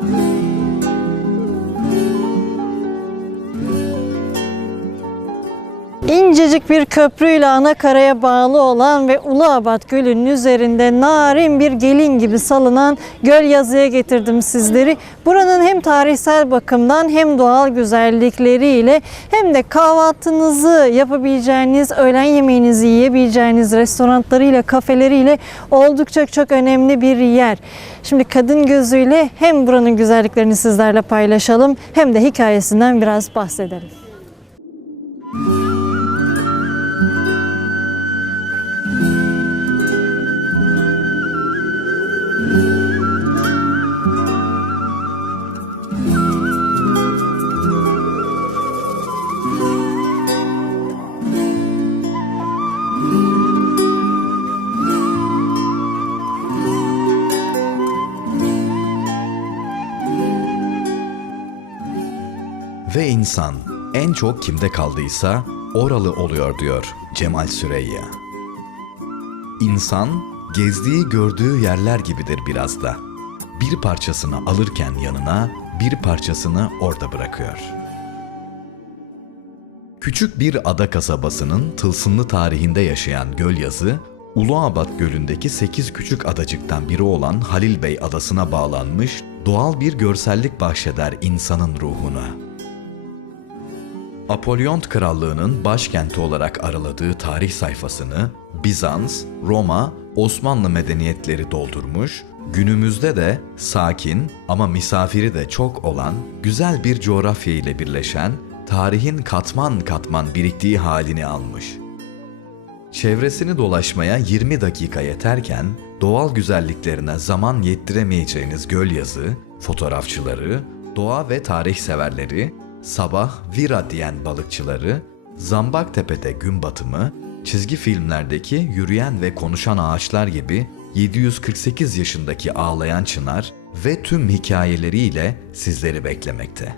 Thank you. İncecik bir köprüyle ana karaya bağlı olan ve Uluabat Gölü'nün üzerinde narin bir gelin gibi salınan göl yazıya getirdim sizleri. Buranın hem tarihsel bakımdan hem doğal güzellikleriyle hem de kahvaltınızı yapabileceğiniz, öğlen yemeğinizi yiyebileceğiniz restoranlarıyla, kafeleriyle oldukça çok önemli bir yer. Şimdi kadın gözüyle hem buranın güzelliklerini sizlerle paylaşalım hem de hikayesinden biraz bahsedelim. Ve insan en çok kimde kaldıysa oralı oluyor diyor Cemal Süreyya. İnsan gezdiği gördüğü yerler gibidir biraz da. Bir parçasını alırken yanına bir parçasını orada bırakıyor. Küçük bir ada kasabasının tılsımlı tarihinde yaşayan Gölyazı, Uluabat Gölü'ndeki 8 küçük adacıktan biri olan Halil Bey adasına bağlanmış doğal bir görsellik bahşeder insanın ruhuna. Apollont Krallığı'nın başkenti olarak araladığı tarih sayfasını Bizans, Roma, Osmanlı medeniyetleri doldurmuş, günümüzde de sakin ama misafiri de çok olan güzel bir coğrafya ile birleşen tarihin katman katman biriktiği halini almış. Çevresini dolaşmaya 20 dakika yeterken doğal güzelliklerine zaman yettiremeyeceğiniz Gölyazı, fotoğrafçıları, doğa ve tarih severleri, sabah vira diyen balıkçıları, Zambaktepe'de gün batımı, çizgi filmlerdeki yürüyen ve konuşan ağaçlar gibi 748 yaşındaki ağlayan çınar ve tüm hikayeleriyle sizleri beklemekte.